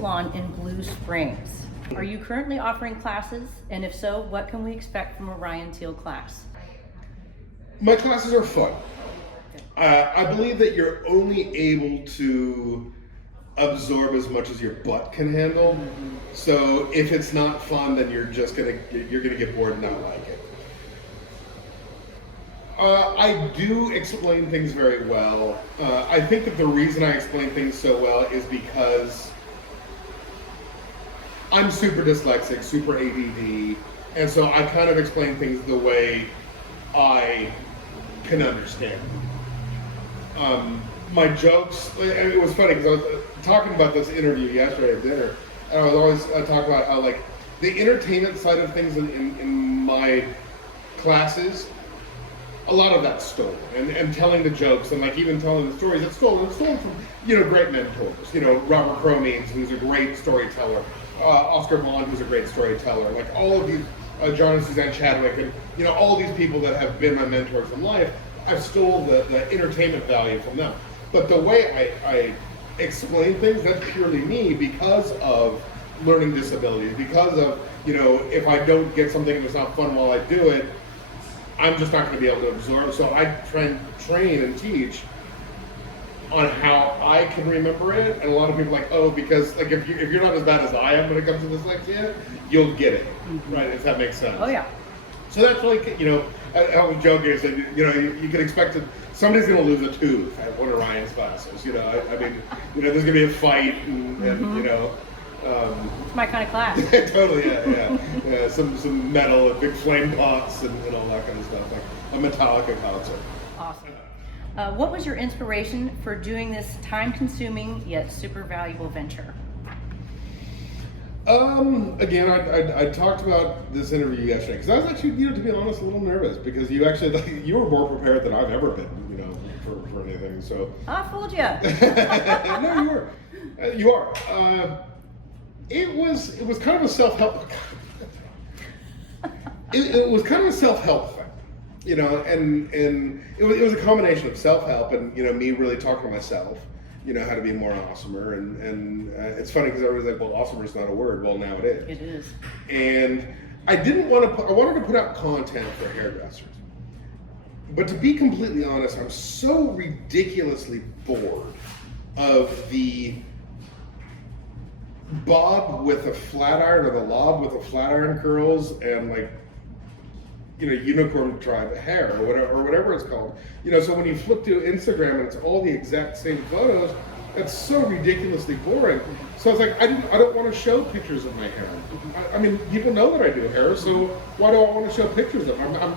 Salon in Blue Springs. Are you currently offering classes? And if so, what can we expect from a Ryan Teal class? My classes are fun. I believe that you're only able to absorb as much as your butt can handle. So if it's not fun, then you're gonna get bored and not like it. I do explain things very well. I think that the reason I explain things so well is because I'm super dyslexic, super ADD, and so I kind of explain things the way I can understand. My jokes, and it was funny because I was talking about this interview yesterday at dinner, and I was always talking about how like the entertainment side of things in my classes, a lot of that's stolen, and telling the jokes and like even telling the stories, it's stolen from great mentors, Robert Cromeans, who's a great storyteller, Oscar Bond, who's a great storyteller, like all of these, John and Suzanne Chadwick, and all these people that have been my mentors in life. I've stole the entertainment value from them. But the way I explain things, that's purely me because of learning disabilities, because of, if I don't get something and it's not fun while I do it, I'm just not going to be able to absorb. So I try and train and teach on how I can remember it. And a lot of people are like, oh, because like if you're not as bad as I am when it comes to dyslexia, you'll get it, right? If that makes sense. Oh yeah. So that's like, I was joking, I said, you can expect that somebody's going to lose a tooth at one of Ryan's classes. I mean, there's going to be a fight and It's my kind of class. Totally, yeah. Some metal, big flame pots, and all that kind of stuff, like a Metallica concert. Awesome. What was your inspiration for doing this time-consuming yet super valuable venture? Again, I talked about this interview yesterday because I was actually, to be honest, a little nervous because you were more prepared than I've ever been, for anything. So I fooled you. No, you were. You are. It was kind of a self-help. It was kind of a self-help thing, and it was a combination of self-help and me really talking to myself. How to be more awesomer, and it's funny because everybody's like, well, awesomer is not a word. Well, now it is. It is. And I wanted to put out content for hairdressers. But to be completely honest, I'm so ridiculously bored of the bob with a flat iron or the lob with a flat iron curls and like, unicorn tribe hair or whatever it's called. So when you flip to Instagram and it's all the exact same photos, that's so ridiculously boring. So I was like, I don't want to show pictures of my hair. I mean, people know that I do hair, so why do I want to show pictures of them?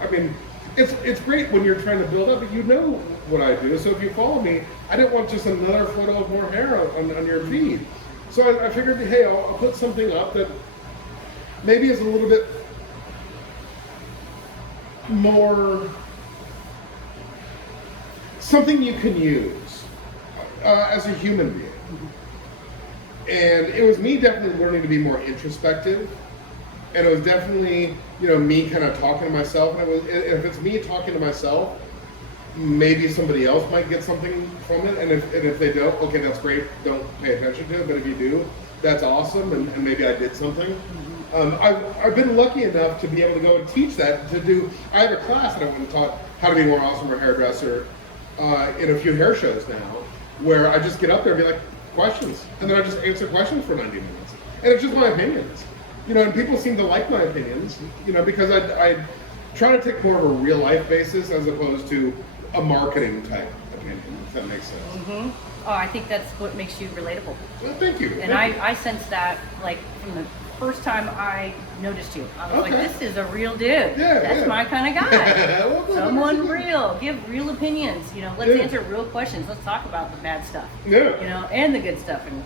I mean, it's great when you're trying to build up, but you know what I do. So if you follow me, I didn't want just another photo of more hair on your feed. So I figured, hey, I'll put something up that maybe is a little bit more something you can use as a human being. And it was me definitely learning to be more introspective, and it was definitely me kind of talking to myself, and if it's me talking to myself, maybe somebody else might get something from it, and if they don't, okay, that's great, don't pay attention to it, but if you do, that's awesome, and maybe I did something. I've been lucky enough to be able to go and teach that. I have a class that I went and taught how to be more awesome or hairdresser in a few hair shows now, where I just get up there and be like, questions, and then I just answer questions for 90 minutes, and it's just my opinions, and people seem to like my opinions, because I try to take more of a real life basis as opposed to a marketing type opinion, if that makes sense. Mm-hmm. Oh, I think that's what makes you relatable. Well, thank you. And I sense that like from the first time I noticed you. I was like, this is a real dude. Yeah, that's my kind of guy. Well, Someone real. Give real opinions. Let's answer real questions. Let's talk about the bad stuff. Yeah. And the good stuff and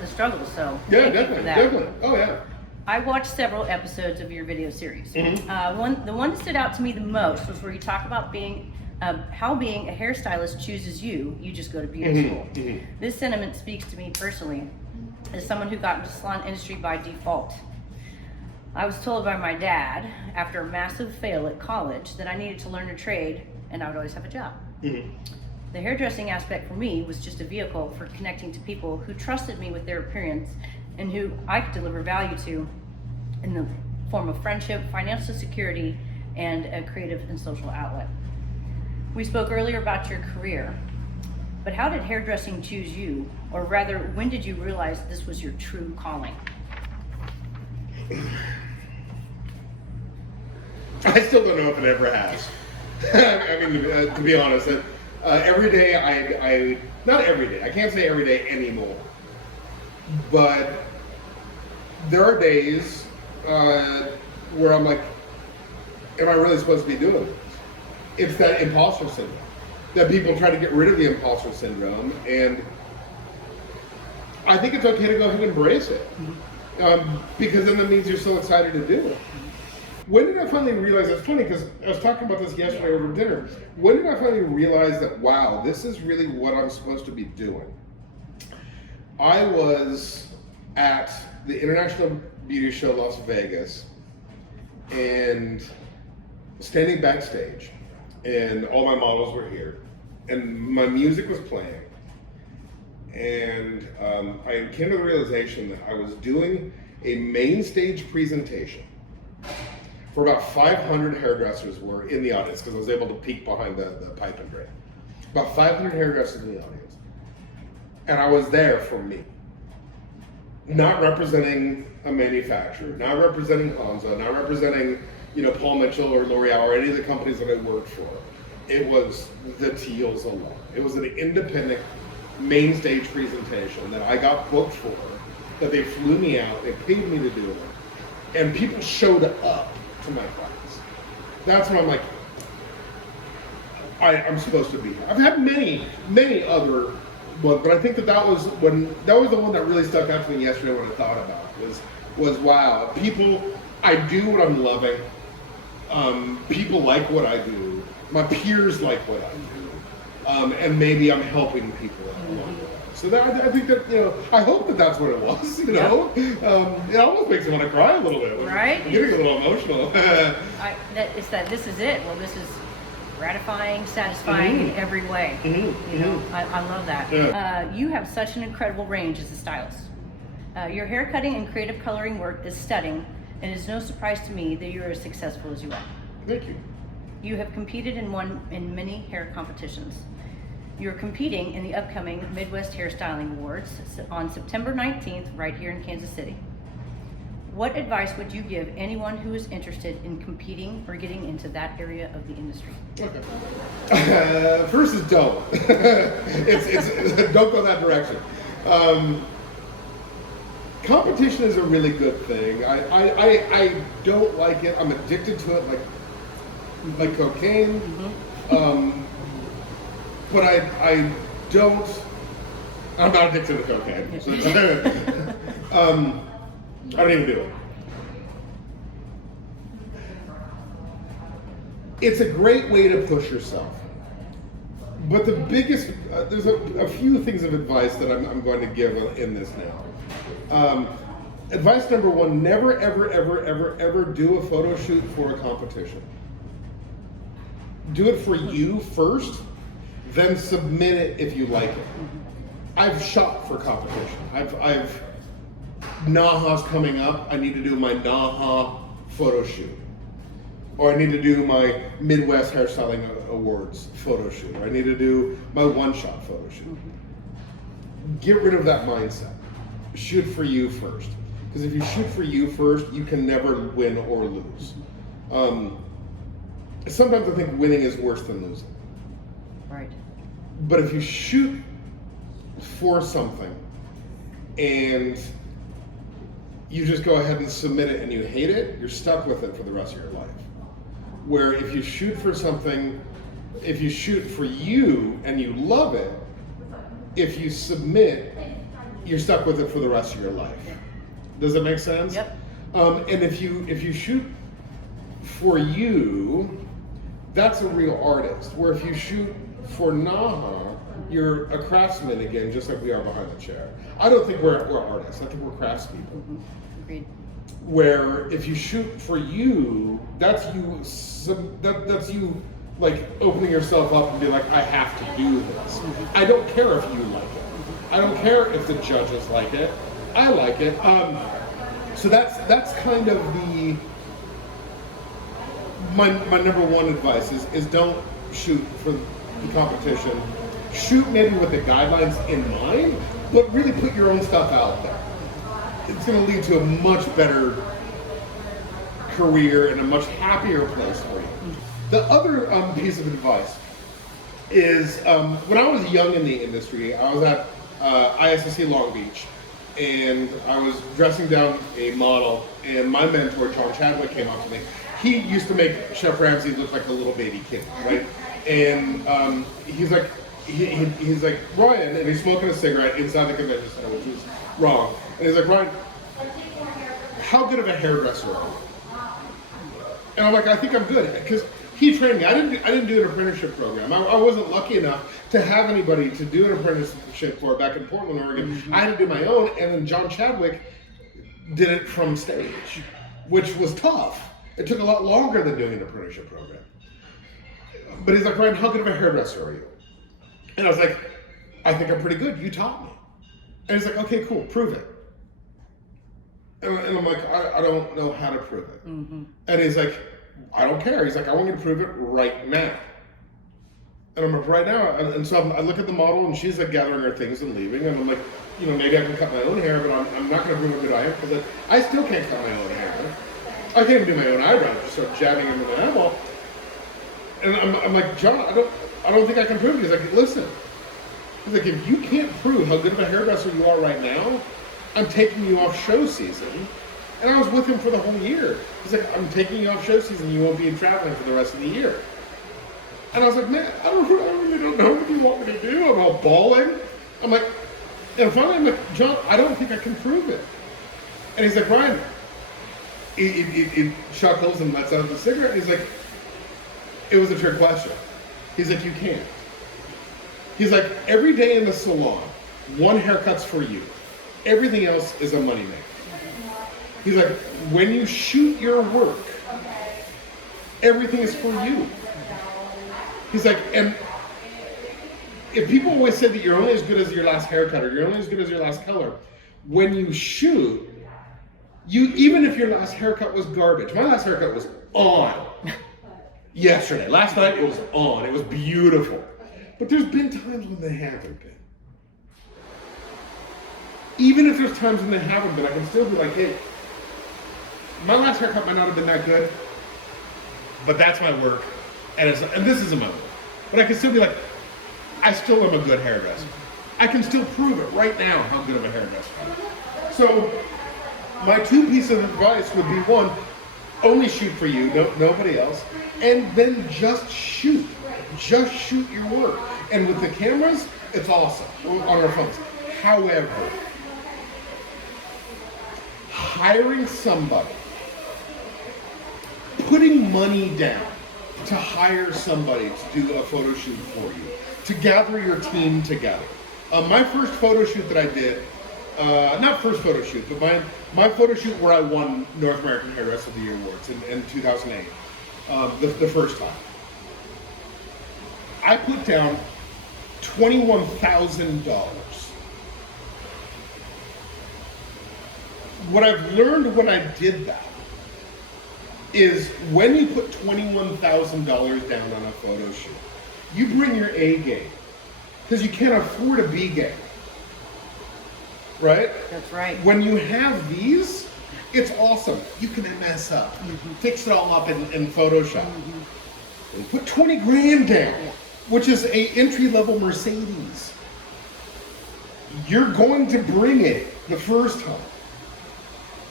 the struggles. So yeah, thank you for that. definitely. Oh yeah. I watched several episodes of your video series. Mm-hmm. The one that stood out to me the most was where you talk about how being a hairstylist chooses you. You just go to beauty school. Mm-hmm. This sentiment speaks to me personally as someone who got into the salon industry by default. I was told by my dad after a massive fail at college that I needed to learn a trade and I would always have a job. Mm-hmm. The hairdressing aspect for me was just a vehicle for connecting to people who trusted me with their appearance and who I could deliver value to in the form of friendship, financial security, and a creative and social outlet. We spoke earlier about your career, but how did hairdressing choose you? Or rather, when did you realize this was your true calling? I still don't know if it ever has. I mean, to be honest, every day not every day, I can't say every day anymore, but there are days where I'm like, am I really supposed to be doing this? It's that imposter syndrome, that people try to get rid of the imposter syndrome, and I think it's okay to go ahead and embrace it, because then that means you're so excited to do it. When did I finally realize, it's funny because I was talking about this yesterday over dinner, when did I finally realize that, wow, this is really what I'm supposed to be doing? I was at the International Beauty Show Las Vegas and standing backstage, and all my models were here, and my music was playing, and I came to the realization that I was doing a main stage presentation for about 500 hairdressers were in the audience, because I was able to peek behind the pipe and drain. About 500 hairdressers in the audience. And I was there for me. Not representing a manufacturer, not representing Hansa, not representing, Paul Mitchell or L'Oreal or any of the companies that I worked for. It was the Teals alone. It was an independent main stage presentation that I got booked for, that they flew me out, they paid me to do it. And people showed up to my class. That's when I'm like, I'm supposed to be here. I've had many other ones, but I think that was the one that really stuck out to me yesterday when I thought about it, was wow, people, I do what I'm loving. People like what I do. My peers like what I do. And maybe I'm helping people along the way. So I think that, I hope that that's what it was, It almost makes me want to cry a little bit. Right? I'm getting a little emotional. It's that this is it. Well, this is gratifying, satisfying in every way. I love that. Yeah. You have such an incredible range as a stylist. Your hair cutting and creative coloring work is stunning, and it's no surprise to me that you are as successful as you are. Thank you. You have competed and won in many hair competitions. You're competing in the upcoming Midwest Hairstyling Awards on September 19th, right here in Kansas City. What advice would you give anyone who is interested in competing or getting into that area of the industry? Okay. First is don't. It's don't go that direction. Competition is a really good thing. I don't like it. I'm addicted to it like cocaine. But I don't. I'm not addicted to cocaine. So I don't even do it. It's a great way to push yourself. But the biggest, there's a few things of advice that I'm going to give in this now. Advice number one, never, ever, ever, ever, ever do a photo shoot for a competition. Do it for you first, then submit it if you like it. I've shot for competition. I've NAHA's coming up. I need to do my NAHA photo shoot. Or I need to do my Midwest Hairstyling Awards photo shoot. Or I need to do my one-shot photo shoot. Get rid of that mindset. Shoot for you first. Because if you shoot for you first, you can never win or lose. Sometimes I think winning is worse than losing. Right. But if you shoot for something and you just go ahead and submit it and you hate it, you're stuck with it for the rest of your life. Where if you shoot for something, if you shoot for you and you love it, if you submit, you're stuck with it for the rest of your life. Does that make sense? Yep. And if you shoot for you, that's a real artist. Where if you shoot for NAHA, you're a craftsman again, just like we are behind the chair. I don't think we're artists. I think we're craftspeople. Agreed. Where if you shoot for you, that's you like opening yourself up and be like, I have to do this. I don't care if you like it. I don't care if the judges like it. I like it. So that's kind of my number one advice is don't shoot for the competition. Shoot maybe with the guidelines in mind, but really put your own stuff out there. It's going to lead to a much better career and a much happier place for you. The other piece of advice is when I was young in the industry, I was at ISSC Long Beach, and I was dressing down a model, and my mentor, John Chadwick, came up to me. He used to make Chef Ramsay look like a little baby kid, right? And he's like, he's like, Ryan, and he's smoking a cigarette inside the convention center, which was wrong. And he's like, Ryan, how good of a hairdresser are you? And I'm like, I think I'm good, because he trained me. I didn't do an apprenticeship program. I wasn't lucky enough to have anybody to do an apprenticeship for back in Portland, Oregon. Mm-hmm. I had to do my own, and then John Chadwick did it from stage, which was tough. It took a lot longer than doing an apprenticeship program. But he's like, Ryan, how good of a hairdresser are you? And I was like, I think I'm pretty good. You taught me. And he's like, okay, cool, prove it. And I'm like, I don't know how to prove it. Mm-hmm. And he's like, I don't care. He's like, I want you to prove it right now. And I'm like, right now? And so I look at the model, and she's like gathering her things and leaving. And I'm like, you know, maybe I can cut my own hair, but I'm not going to prove it good I am, because I still can't cut my own hair. I can't even do my own eyebrows. Just start jabbing into my eyeball. And I'm like, John, I don't think I can prove it. He's like, listen. He's like, if you can't prove how good of a hairdresser you are right now, I'm taking you off show season. And I was with him for the whole year. He's like, I'm taking you off show season. You won't be traveling for the rest of the year. And I was like, man, I really don't know what you want me to do. I'm all bawling. I'm like, and finally I'm like, John, I don't think I can prove it. And he's like, Ryan, he chuckles and lets out the cigarette. And he's like, it was a trick question. He's like, you can't. He's like, every day in the salon, one haircut's for you. Everything else is a moneymaker. He's like, when you shoot your work, everything is for you. He's like, and if people always say that you're only as good as your last haircut, or you're only as good as your last color, when you shoot, even if your last haircut was garbage, my last haircut was on yesterday. Last night it was on. It was beautiful. But there's been times when they haven't been. Even if there's times when they haven't been, I can still be like, hey, my last haircut might not have been that good, but that's my work, and this isn't my work. But I can still be like, I still am a good hairdresser. I can still prove it right now how good of a hairdresser I am. So my two pieces of advice would be, one, only shoot for you, nobody else, and then just shoot. Just shoot your work. And with the cameras, it's awesome on our phones. However, hiring somebody, putting money down to hire somebody to do a photo shoot for you, to gather your team together. My first photo shoot that I did, not first photo shoot, but my photo shoot where I won North American Hairdresser of the Year Awards in 2008, the first time. I put down $21,000. What I've learned when I did that is when you put $21,000 down on a photo shoot, you bring your A game, because you can't afford a B game, right? That's right. When you have these, it's awesome. You can mess up, fix it all up in Photoshop. And put 20 grand down, which is a entry-level Mercedes. You're going to bring it the first time.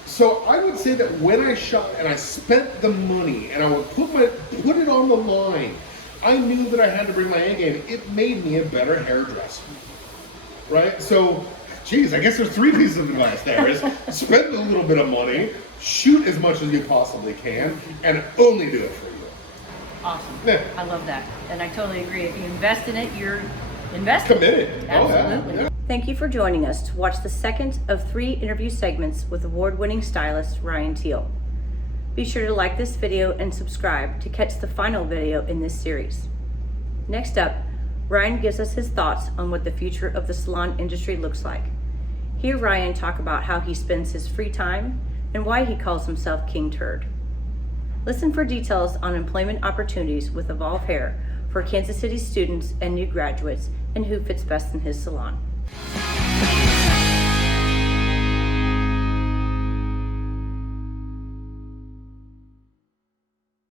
So I would say that when I shot and I spent the money and I would put it on the line, I knew that I had to bring my A game. It made me a better hairdresser, right? So, geez, I guess there's three pieces of advice there. Is spend a little bit of money, shoot as much as you possibly can, and only do it for you. Awesome. Yeah. I love that. And I totally agree. If you invest in it, you're invested. Committed. Absolutely. Oh, yeah. Thank you for joining us to watch the second of 3 interview segments with award-winning stylist Ryan Teal. Be sure to like this video and subscribe to catch the final video in this series. Next up, Ryan gives us his thoughts on what the future of the salon industry looks like. Hear Ryan talk about how he spends his free time and why he calls himself King Turd. Listen for details on employment opportunities with Evolve Hair for Kansas City students and new graduates and who fits best in his salon.